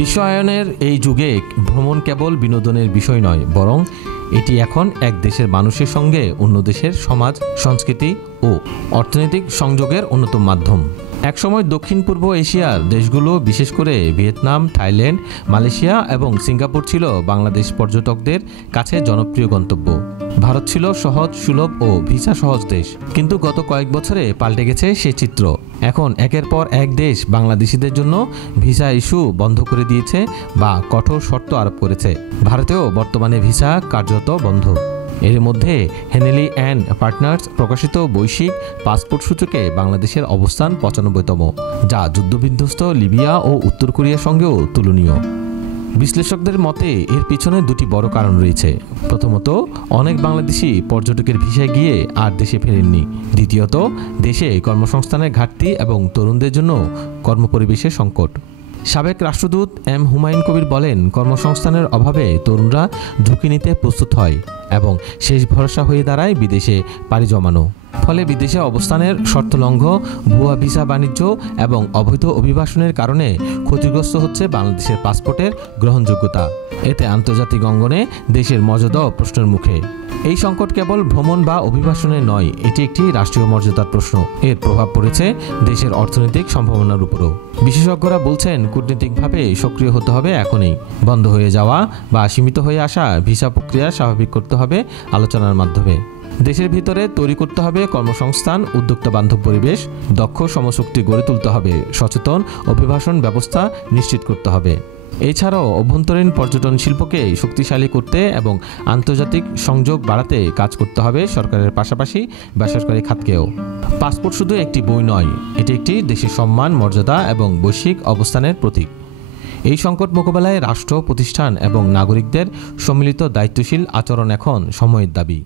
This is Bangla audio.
বিশ্বায়নের এই যুগে ভ্রমণ কেবল বিনোদনের বিষয় নয়, বরং এটি এখন এক দেশের মানুষের সঙ্গে অন্য দেশের সমাজ, সংস্কৃতি ও অর্থনৈতিক সংযোগের অন্যতম মাধ্যম। একসময় দক্ষিণ পূর্ব এশিয়ার দেশগুলো, বিশেষ করে ভিয়েতনাম, থাইল্যান্ড, মালয়েশিয়া এবং সিঙ্গাপুর ছিল বাংলাদেশ পর্যটকদের কাছে জনপ্রিয় গন্তব্য। ভারত ছিল সহজ, সুলভ ও ভিসা সহজ দেশ। কিন্তু গত কয়েক বছরে পাল্টে গেছে সেই চিত্র। এখন একের পর এক দেশ বাংলাদেশিদের জন্য ভিসা ইস্যু বন্ধ করে দিয়েছে বা কঠোর শর্ত আরোপ করেছে। ভারতেও বর্তমানে ভিসা কার্যত বন্ধ। এর মধ্যে হেনেলি অ্যান্ড পার্টনার্স প্রকাশিত বৈশ্বিক পাসপোর্ট সূচকে বাংলাদেশের অবস্থান ৯৫তম, যা যুদ্ধবিধ্বস্ত লিবিয়া ও উত্তর কোরিয়ার সঙ্গেও তুলনীয়। বিশ্লেষকদের মতে এর পিছনে দুটি বড় কারণ রয়েছে। প্রথমত, অনেক বাংলাদেশি পর্যটকের ভিসায় গিয়ে আর দেশে ফেরেননি। দ্বিতীয়ত, দেশে কর্মসংস্থানের ঘাটতি এবং তরুণদের জন্য কর্মপরিবেশের সংকট। সাবেক রাষ্ট্রদূত এম হুমায়ুন কবির বলেন, কর্মসংস্থানের অভাবে তরুণরা ঝুঁকি নিতে প্রস্তুত হয় এবং শেষ ভরসা হয়ে দাঁড়ায় বিদেশে পাড়ি জমানো। ফলে বিদেশে অবস্থানের শর্ত লঙ্ঘন, ভুয়া ভিসা বাণিজ্য এবং অবৈধ অভিবাসনের কারণে ক্ষতিগ্রস্ত হচ্ছে বাংলাদেশের পাসপোর্টের গ্রহণযোগ্যতা। এতে আন্তর্জাতিক অঙ্গনে দেশের মর্যাদাও প্রশ্নের মুখে। এই সংকট কেবল ভ্রমণ বা অভিবাসনের নয়, এটি একটি রাষ্ট্রীয় মর্যাদার প্রশ্ন। এর প্রভাব পড়েছে দেশের অর্থনৈতিক সম্ভাবনার উপরও। বিশেষজ্ঞরা বলছেন, কূটনীতিকভাবে সক্রিয় হতে হবে এখনই। বন্ধ হয়ে যাওয়া বা সীমিত হয়ে আসা ভিসা প্রক্রিয়া স্বাভাবিক করতে হবে আলোচনার মাধ্যমে। দেশের ভিতরে তৈরি করতে হবে কর্মসংস্থান, উদ্যোক্তা বান্ধব পরিবেশ, দক্ষ শ্রমশক্তি গড়ে তুলতে হবে, সচেতন অভিবাসন ব্যবস্থা নিশ্চিত করতে হবে। এছাড়াও অভ্যন্তরীণ পর্যটন শিল্পকে শক্তিশালী করতে এবং আন্তর্জাতিক সংযোগ বাড়াতে কাজ করতে হবে সরকারের পাশাপাশি বেসরকারি খাতকেও। পাসপোর্ট শুধু একটি বই নয়, এটি একটি দেশের সম্মান, মর্যাদা এবং বৈশ্বিক অবস্থানের প্রতীক। এই সংকট মোকাবেলায় রাষ্ট্র, প্রতিষ্ঠান এবং নাগরিকদের সম্মিলিত দায়িত্বশীল আচরণ এখন সময়ের দাবি।